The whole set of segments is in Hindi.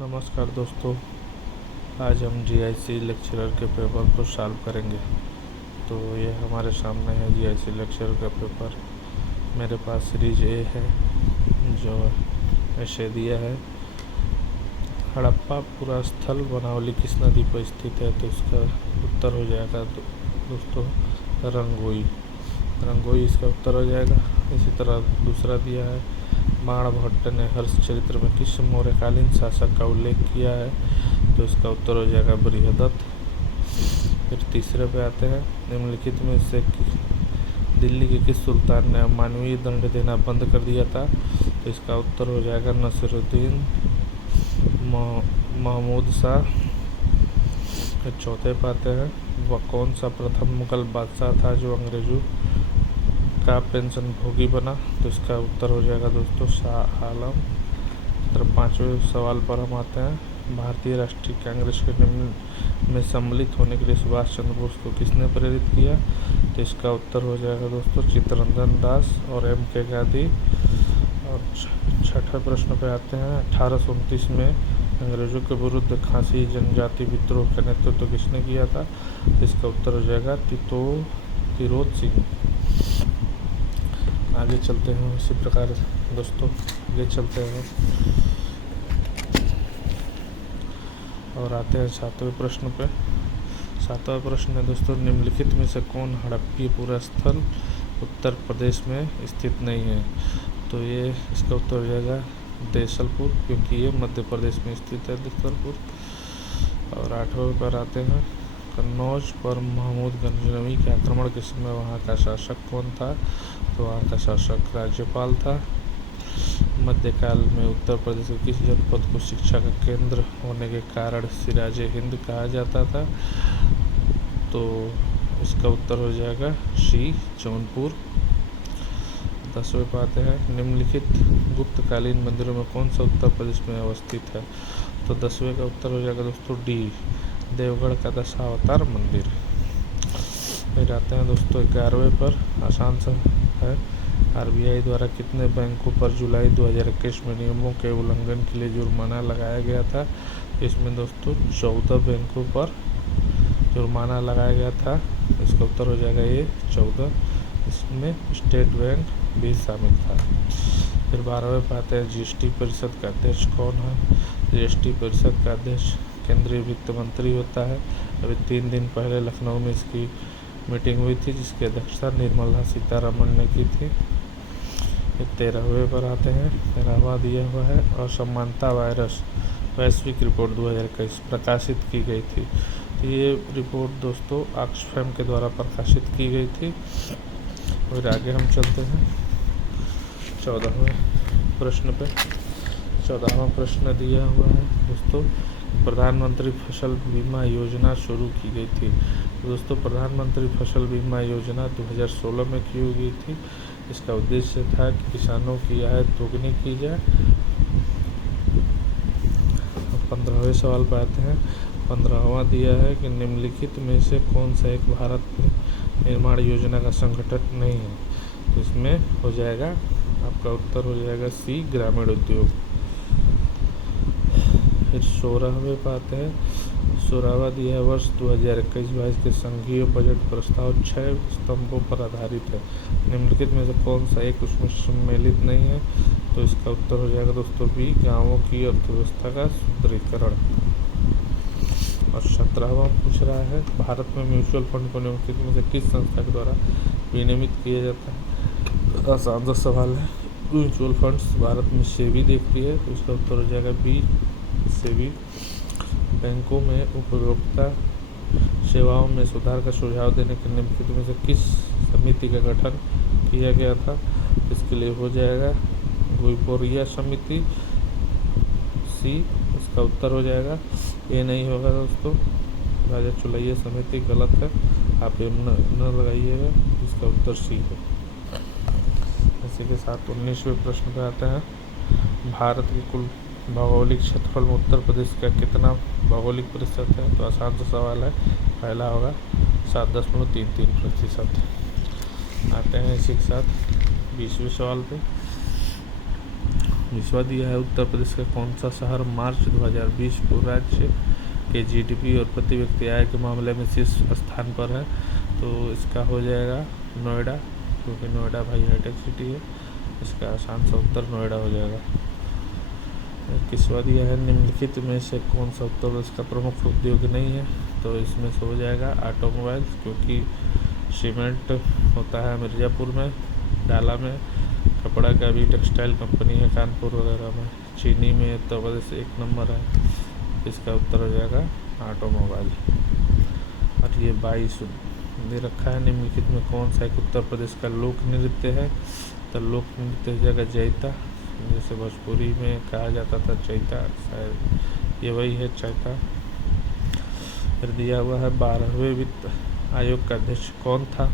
नमस्कार दोस्तों, आज हम जीआईसी लेक्चरर के पेपर को सॉल्व करेंगे। तो ये हमारे सामने है जीआईसी लेक्चरर का पेपर। मेरे पास सीरीज ए है जो ऐसे दिया है, हड़प्पा पुरा स्थल बनावली किस नदी पर स्थित है। तो इसका उत्तर हो जाएगा दोस्तों रंगोई। रंगोई इसका उत्तर हो जाएगा। इसी तरह दूसरा दिया है, बाणभट्ट ने हर्षचरित्र में किस मौर्यकालीन शासक का उल्लेख किया है। तो इसका उत्तर हो जाएगा बृहदत्त। फिर तीसरे पे आते हैं, निम्नलिखित में से दिल्ली के किस सुल्तान ने अमानवीय दंड देना बंद कर दिया था। तो इसका उत्तर हो जाएगा नसीरुद्दीन महमूद शाह। फिर चौथे पे आते हैं, वह कौन सा प्रथम मुगल बादशाह था जो अंग्रेजों का पेंशन भोगी बना। तो इसका उत्तर हो जाएगा दोस्तों शाह आलम। तो पांचवें सवाल पर हम आते हैं, भारतीय राष्ट्रीय कांग्रेस के निम्न में सम्मिलित होने के लिए सुभाष चंद्र बोस को किसने प्रेरित किया। तो इसका उत्तर हो जाएगा दोस्तों चित्तरंजन दास और M.K. गांधी। और छठे प्रश्न पे आते हैं, 1829 में अंग्रेजों के विरुद्ध खासी जनजाति विद्रोह का नेतृत्व किसने किया था। तो इसका उत्तर हो जाएगा तिरोत सिंह। आगे चलते हैं इसी प्रकार दोस्तों, आगे चलते हैं और आते हैं सातवें प्रश्न पे। सातवां प्रश्न है दोस्तों, निम्नलिखित में से कौन हड़प्पी पुरा स्थल उत्तर प्रदेश में स्थित नहीं है। तो ये इसका उत्तर हो जाएगा देसलपुर, क्योंकि ये मध्य प्रदेश में स्थित है देसलपुर। और आठवें पर आते हैं, कन्नौज पर महमूद गजनवी के आक्रमण के समय वहाँ का शासक कौन था। तो वहाँ का शासक राज्यपाल था। मध्यकाल में उत्तर प्रदेश के किस जनपद को शिक्षा का केंद्र होने के कारण सिराजे हिंद कहा जाता था। तो इसका उत्तर हो जाएगा सी जौनपुर। 10वें पे आते हैं, निम्नलिखित गुप्तकालीन मंदिरों में कौन सा उत्तर प्रदेश में अवस्थित है। तो 10वें का उत्तर हो जाएगा दोस्तों डी, देवगढ़ का दशावतार मंदिर। फिर आते हैं दोस्तों 11वें पर, आसान सा है, आरबीआई द्वारा कितने बैंकों पर जुलाई 2021 में नियमों के उल्लंघन के लिए जुर्माना लगाया गया था। इसमें दोस्तों 14 बैंकों पर जुर्माना लगाया गया था। इसका उत्तर हो जाएगा ये 14। इसमें स्टेट बैंक भी शामिल था। फिर 12वें पे आते हैं, जीएसटी परिषद का अध्यक्ष कौन है। जीएसटी परिषद का अध्यक्ष केंद्रीय वित्त मंत्री होता है। अभी 3 दिन पहले लखनऊ में इसकी मीटिंग हुई थी, जिसकी अध्यक्षता निर्मला सीतारमण ने की थी। 13वें पर आते हैं, 13वां दिया हुआ है, असमानता वायरस वैश्विक रिपोर्ट 2021 प्रकाशित की गई थी। तो ये रिपोर्ट दोस्तों ऑक्सफैम के द्वारा प्रकाशित की गई थी। और आगे हम चलते हैं 14वें प्रश्न पे। 14वां प्रश्न दिया हुआ है दोस्तों, प्रधानमंत्री फसल बीमा योजना शुरू की गई थी। तो दोस्तों प्रधानमंत्री फसल बीमा योजना 2016 में की गई थी। इसका उद्देश्य था कि किसानों की आय दोगुनी की जाए। 15वें सवाल पर आते हैं, 15वां दिया है कि निम्नलिखित में से कौन सा एक भारत निर्माण योजना का संगठन नहीं है। तो इसमें हो जाएगा, आपका उत्तर हो जाएगा सी, ग्रामीण उद्योग। फिर 16वें पे आते हैं, 16वां दिया है, वर्ष 2021-22 के संघीय बजट प्रस्ताव 6 स्तंभों पर आधारित है। निम्नलिखित में से कौन सा एक उसमें सम्मिलित नहीं है। तो इसका उत्तर हो जाएगा दोस्तों बी, गाँवों की अर्थव्यवस्था का सुदृढ़ीकरण। और 17वां पूछ रहा है, भारत में म्यूचुअल फंड को निम्नलिखित में से किस संस्था के द्वारा विनियमित किया जाता है। आसान सा सवाल है, म्यूचुअल फंड्स भारत में सेबी देखती है। तो इसका उत्तर हो जाएगा बी, सेबी। बैंकों में उपभोक्ता सेवाओं में सुधार का सुझाव देने के निम्नलिखित में से किस समिति का गठन किया गया था। इसके लिए हो जाएगा गुइपोरिया समिति, सी। इसका उत्तर हो जाएगा, ये नहीं होगा दोस्तों, राजा चुलैया समिति, गलत है, आप ये न लगाइएगा। इसका उत्तर सी है। इसी के साथ 19वें प्रश्न पे आते हैं, भारत के कुल भौगोलिक क्षेत्रफल में उत्तर प्रदेश का कितना भौगोलिक प्रतिशत है। तो आसान सा सवाल है, पहला होगा 7.33%। आते हैं इसी के साथ 20वें सवाल पे। 20वां दिया है उत्तर प्रदेश का कौन सा शहर मार्च 2020 को राज्य के जीडीपी और प्रति व्यक्ति आय के मामले में शीर्ष स्थान पर है। तो इसका हो जाएगा नोएडा, क्योंकि नोएडा भाई हाईटेक सिटी है। इसका आसान सा उत्तर नोएडा हो जाएगा। 21वां दिया है निम्नलिखित में से कौन सा उत्तर प्रदेश का प्रमुख उद्योग नहीं है। तो इसमें से हो जाएगा ऑटोमोबाइल्स, क्योंकि सीमेंट होता है मिर्ज़ापुर में, डाला में। कपड़ा का भी टेक्सटाइल कंपनी है कानपुर वगैरह में। चीनी में उत्तर प्रदेश 1 नंबर है। इसका उत्तर हो जाएगा ऑटोमोबाइल। और ये 22 दे रखा है निम्नलिखित में कौन सा एक उत्तर प्रदेश का लोक नृत्य है। तो लोक नृत्य हो जाएगा जैता, जैसे भोजपुरी में कहा जाता था चैता, शायद ये वही है चैता। फिर दिया हुआ है 12वें वित्त आयोग का अध्यक्ष कौन था।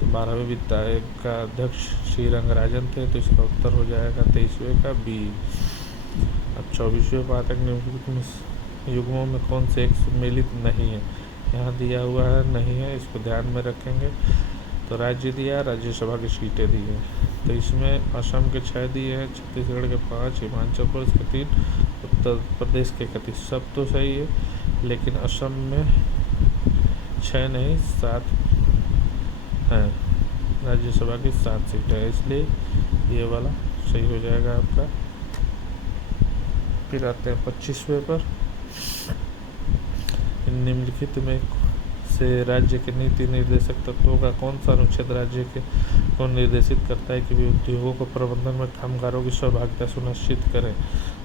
तो 12वें वित्त आयोग का अध्यक्ष श्री रंगराजन थे। तो इसका उत्तर हो जाएगा 23वें का बी। अब 24वें बात है युग्मों में कौन से एक सम्मिलित नहीं है। यहाँ दिया हुआ है नहीं है, इसको ध्यान में रखेंगे। तो राज्य दिया, राज्यसभा की सीटें दी हैं। तो इसमें असम के 6 दिए हैं, छत्तीसगढ़ के 5, हिमाचल प्रदेश के 3, उत्तर प्रदेश के 31। सब तो सही है, लेकिन असम में 6 नहीं 7 हैं। राज्यसभा की 7 सीटें हैं, इसलिए ये वाला सही हो जाएगा आपका। फिर आते हैं 25वें पर। निम्नलिखित में से राज्य के नीति निर्देशक तत्वों का कौन सा अनुच्छेद राज्य के को निर्देशित करता है कि वे उद्योगों को प्रबंधन में कामगारों की सहभागिता सुनिश्चित करें।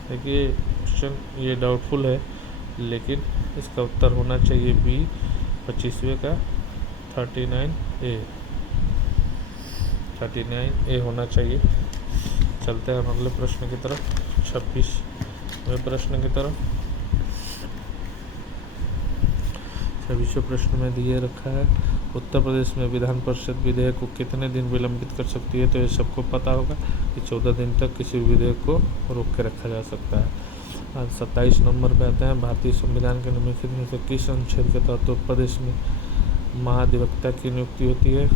देखिए क्वेश्चन ये डाउटफुल है, लेकिन इसका उत्तर होना चाहिए बी 25वें का 39A होना चाहिए। चलते हैं हम अगले प्रश्न की तरफ, 26वें प्रश्न की तरफ। 26वें प्रश्न में दिए रखा है उत्तर प्रदेश में विधान परिषद विधेयक को कितने दिन विलंबित कर सकती है। तो ये सबको पता होगा कि 14 दिन तक किसी विधेयक को रोक के रखा जा सकता है। आज 27 नंबर पे आते हैं भारतीय संविधान के निम्नलिखित में से किस अनुच्छेद के तहत उत्तर प्रदेश में महाधिवक्ता की नियुक्ति होती है।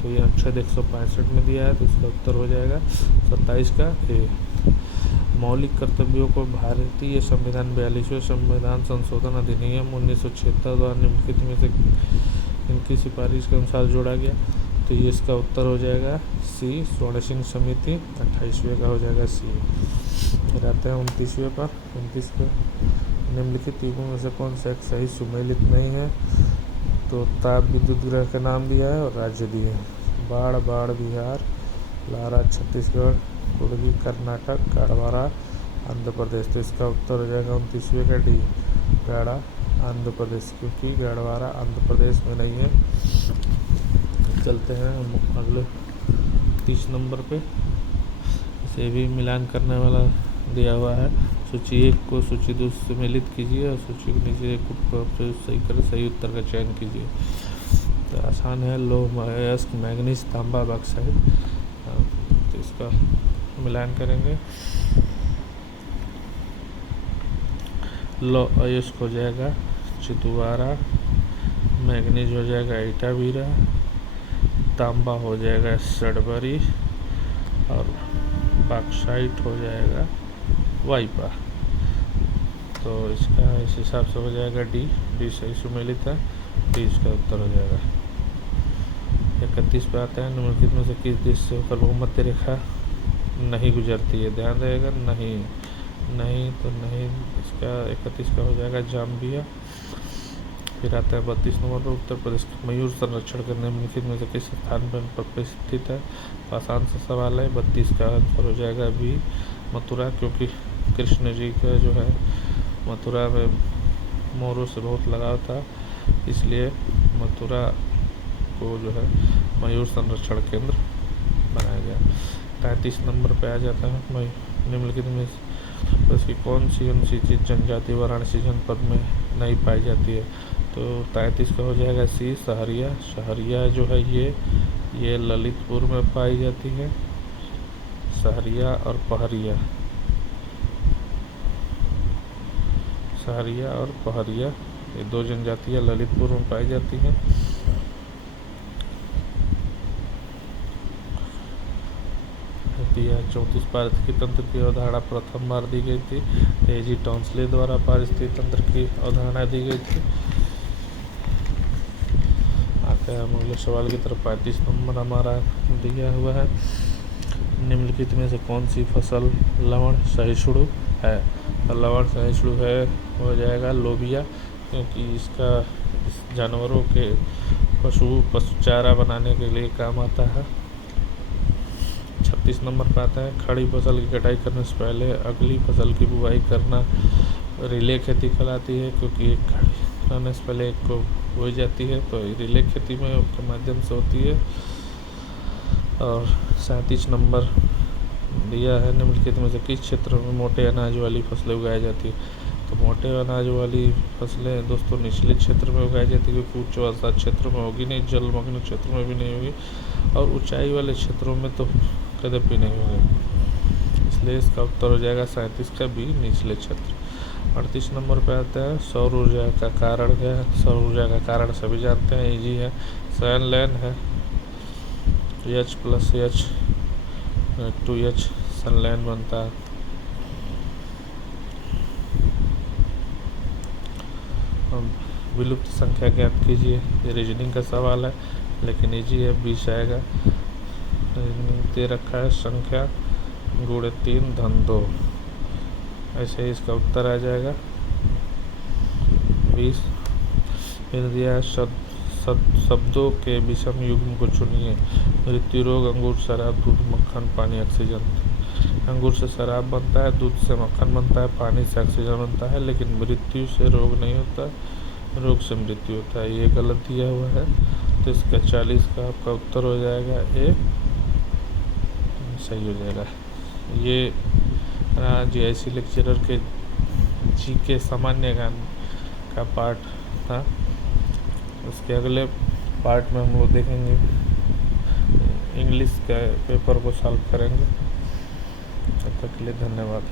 तो ये अनुच्छेद 165 में दिया है। तो इसका उत्तर हो जाएगा 27 का ए। मौलिक कर्तव्यों को भारतीय संविधान 42वें संविधान संशोधन अधिनियम 1976 द्वारा निम्नलिखित में से इनकी सिफारिश के अनुसार जोड़ा गया। तो ये इसका उत्तर हो जाएगा सी स्वर्ण सिंह समिति। 28वें का हो जाएगा सी। फिर आते हैं 29वें पर। 29 पर निम्नलिखित युगों में से कौन सा एक सही सुमेलित नहीं है। तो ताप विद्युत ग्रह का नाम दिया है और राज्य दिए हैं। बाढ़ बिहार, लारा छत्तीसगढ़, कुर्गी कर्नाटक, गाड़वारा आंध्र प्रदेश। तो इसका उत्तर हो जाएगा 29वें का डी गाड़ा आंध्र प्रदेश, क्योंकि गाड़वारा आंध्र प्रदेश में नहीं है। चलते हैं हम अगले 30 नंबर पे। इसे भी मिलान करने वाला दिया हुआ है। सूची 1 को सूची 2 से मिलित कीजिए और सूची के नीचे को सही कर सही उत्तर का चयन कीजिए। तो आसान है, लौह अयस्क मैग्नीज तांबा बॉक्साइट। तो इसका मिलान करेंगे। लौह अयस्क हो जाएगा चितवारा, मैग्नीज हो जाएगा इटावीरा, तांबा हो जाएगा सडबरी और बॉक्साइट हो जाएगा वाइपा। तो इसका इस हिसाब से हो जाएगा डी सही सुमेलित है। डी इसका उत्तर हो जाएगा। 31 पे आता है निम्नलिखित में से किस देश से होकर भूमध्य रेखा नहीं गुजरती है। ध्यान रहेगा नहीं तो नहीं। इसका 31 का हो जाएगा जाम्बिया। फिर आता है 32 नंबर पर उत्तर प्रदेश का मयूर संरक्षण के निम्नलिखित में से किस स्थान पर स्थित है। आसान सा सवाल है। 32 का आंसर हो जाएगा बी मथुरा, क्योंकि कृष्ण जी का जो है मथुरा में मोरों से बहुत लगाव था, इसलिए मथुरा को जो है मयूर संरक्षण केंद्र बनाया गया। 33 नंबर पे आ जाता है निम्नलिखित में उसकी कौन सी अनुसूचित जनजाति वाराणसी जनपद में नहीं पाई जाती है। तो 33 का हो जाएगा सी सहरिया। सहरिया जो है ये ललितपुर में पाई जाती है। सहरिया और पहरिया, सहरिया और पहरिया ये 2 जनजातियाँ ललितपुर में पाई जाती हैं। दिया है। 34 पारिस्थितिकी तंत्र की अवधारणा प्रथम बार दी गई थी। एजी टॉन्सले द्वारा पारिस्थितिकी तंत्र की अवधारणा दी गई थी। आते हैं हम अगले सवाल की तरफ। 35 नंबर हमारा दिया हुआ है, निम्नलिखित में से कौन सी फसल लवण सहिष्णु है? तो लवण सहिष्णु है हो जाएगा लोबिया, क्योंकि इसका जानवरों के पशु चारा बनाने के लिए काम आता है। 36 नंबर पर आता है, खड़ी फसल की कटाई करने से पहले अगली फसल की बुआई करना रिले खेती कहलाती है, क्योंकि एक खड़ी करने से पहले एक को बोई जाती है, तो रिले खेती में के माध्यम से होती है। और 37 नंबर दिया है, निम्नलिखित में से किस क्षेत्र में मोटे अनाज वाली फसलें उगाई जाती है? तो मोटे अनाज वाली फसलें दोस्तों निचले क्षेत्र में उगाई जाती है, क्योंकि उच्च वर्षा क्षेत्र में होगी नहीं, जलमग्न क्षेत्र में भी नहीं होगी, और ऊंचाई वाले क्षेत्रों में तो कदापि नहीं होगी। इसलिए इसका उत्तर हो जाएगा 37 का बी, निचले क्षेत्र। 38 नंबर पे आता है, सौर ऊर्जा का कारण क्या है? सौर ऊर्जा का कारण सभी जानते हैं, ईजी है, सनलैंड है। H + H 2H सनलैंड बनता है। विलुप्त संख्या ज्ञात कीजिए, ये रीजनिंग का सवाल है, लेकिन ईजी है, 20 आएगा। दे रखा है संख्या × 3 × 2, ऐसे ही इसका उत्तर आ जाएगा 20। फिर दिया है शब्दों के विषम युग्म को चुनिए। मृत्यु रोग, अंगूर, शराब, दूध, मक्खन, पानी, ऑक्सीजन। अंगूर से शराब बनता है, दूध से मक्खन बनता है, पानी से ऑक्सीजन बनता है, लेकिन मृत्यु से रोग नहीं होता, रोग से मृत्यु होता है। ये गलत दिया हुआ है, तो इसका 40 का आपका उत्तर हो जाएगा ए, सही हो जाएगा। ये GIC लेक्चरर के GK सामान्य ज्ञान का पार्ट था। उसके अगले पार्ट में हम लोग देखेंगे, इंग्लिश के पेपर को सॉल्व करेंगे। तब तक के लिए धन्यवाद।